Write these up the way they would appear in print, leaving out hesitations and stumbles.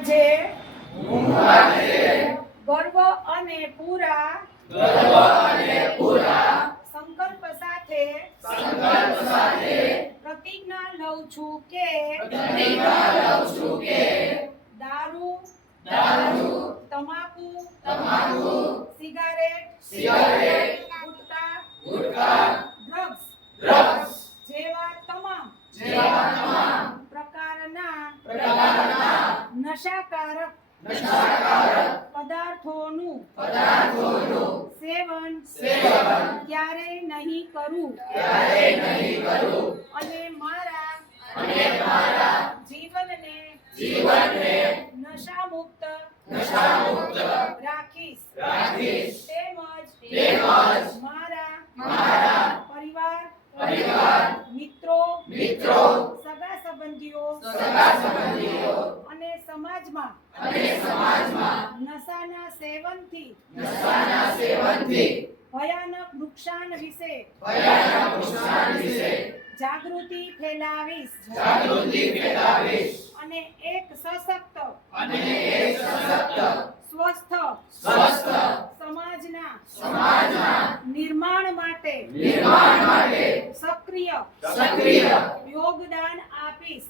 જે ગર્વ અને પૂરા સંકલ્પ સાથે પ્રતિજ્ઞા લઉં છું કે દારૂ તમાકુ સિગારેટ ગુટકા ડ્રગ્સ જેવા તમામ પ્રકારના નશાકારક પદાર્થોનું સેવન ક્યારેય નહીં કરું અને મારા જીવનને નશામુક્ત રાખીશ તેમજ મારા પરિવાર મિત્રો સગા સંબંધીઓ અને સમાજમાં નશાના સેવનથી ભયાનક નુકસાન વિશે જાગૃતિ ફેલાવીશ અને એક સશક્ત સ્વસ્થ સમાજના નિર્માણ માટે સક્રિય યોગદાન આપીશ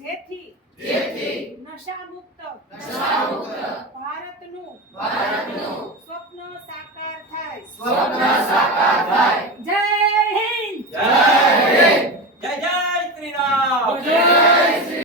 જેથી નશામુક્ત